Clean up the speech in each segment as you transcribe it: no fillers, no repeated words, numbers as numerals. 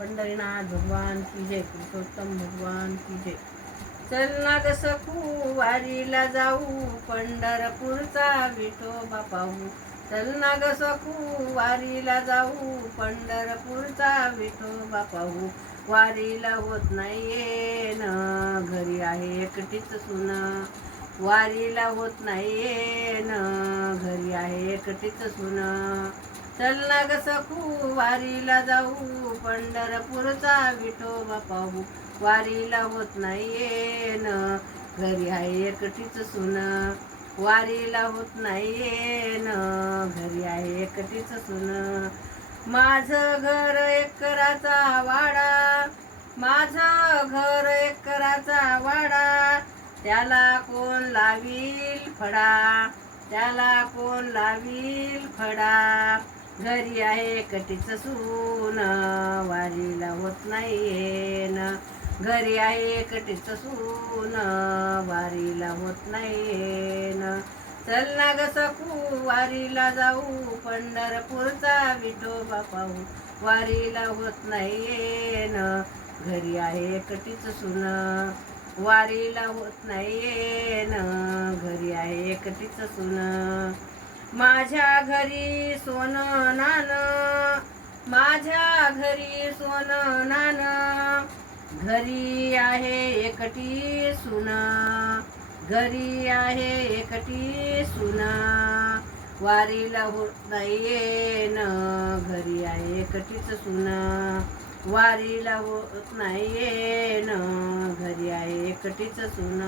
पंढरीनाथ भगवान की जय, पुरुषोत्तम भगवान की जय. चल ना ग सखू वारीला जाऊ, पंढरपूरचा विठोबा पाहू. चल ना ग सखू वारीला जाऊ, पंढरपूरचा विठोबा पाहू. वारीला होत नाहीये न घरी आहे एकटीच सून. वारीला होत नाहीये न घरी आहे एकटीच सून. चल ना ग सखू वारीला जाऊ, पंढरपूरचा विठोबा पाहू. वारीला होत नाहीये न घरी आहे एकटीच सून. वारीला होत नाहीये न घरी आहे एकटीच सून. माझं घर एकराचा वाडा, माझं घर एकराचा वाडा. त्याला कोण लावील फडा, त्याला कोण लावील फडा. घरी आहे एकटीच सून, वारीला होत नाहीये न घरी आहे एकटीच सून. वारीला होत नाहीये न. चल ना ग सखू वारीला जाऊ, पंढरपूरचा विठोबा पाहू. वारीला होत नाहीये न घरी आहे एकटीच सून. वारीला होत नाहीये न घरी आहे एकटीच सून. माझ्या घरी सोनं नानं, माझ्या घरी सोनं नानं. घरी आहे एकटी सून, घरी आहे एकटी सून. वारीला होत नाहीये न घरी आहे एकटीच सून. वारीला होत नाहीये न घरी आहे एकटीच सून.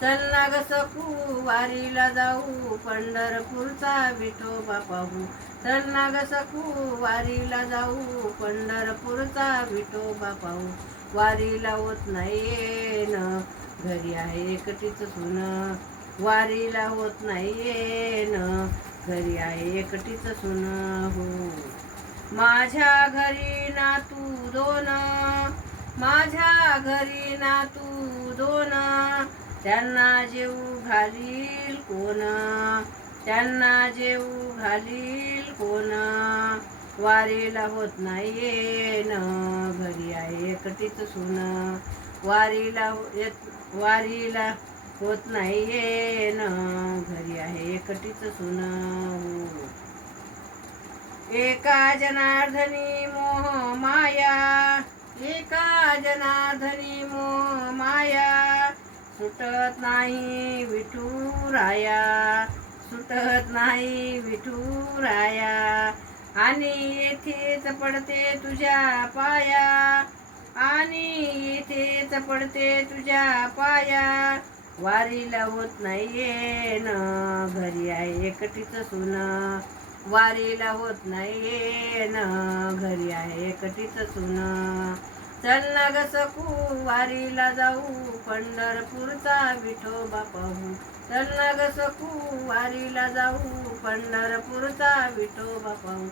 चल ना ग सखू वारीला जाऊ, पंढरपूरचा विठोबा पाहू. चल ना ग सखू वारीला जाऊ, पंढरपूरचा विठोबा पाहू. वारीला होत नाहीये न घरी आहे एकटीच सून. वारीला होत नाहीये न घरी आहे एकटीच सून. हो माझ्या घरी नातू दोन, माझ्या घरी नातू दोन. त्यांना जेऊ घालील कोण, त्यांना जेऊ घालील कोण. वारीला होत नाहीये न घरी आहे एकटीच सून. वारीला वारीला होत नाहीये न घरी आहे एकटीच सून. एका जनार्दनी मोह माया, एका जनार्दनी मोह माया. सुटत नाही विठुराया, सुटत नाही विठुराया. आणि येथेच पडते तुझ्या पाया, आणि येथेच पडते तुझ्या पाया. वारीला होत नाहीये न घरी आहे एकटीच सून. वारीला होत नाहीये न घरी आहे एकटीच सून. चल ना ग सखू वारीला जाऊ, पंढरपूरचा विठोबा पाहू. चल ना ग सखू वारीला जाऊ, पंढरपूरचा विठोबा पाहू.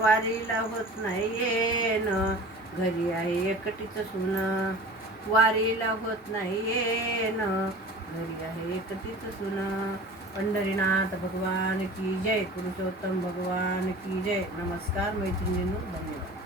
वारीला होत नाहीये न घरी आहे एकटीच सून. वारीला होत नाहीये न घरी आहे एकटीच सून. पंढरीनाथ भगवान की जय, पुरुषोत्तम भगवान की जय. नमस्कार मैत्रिणींनो, धन्यवाद.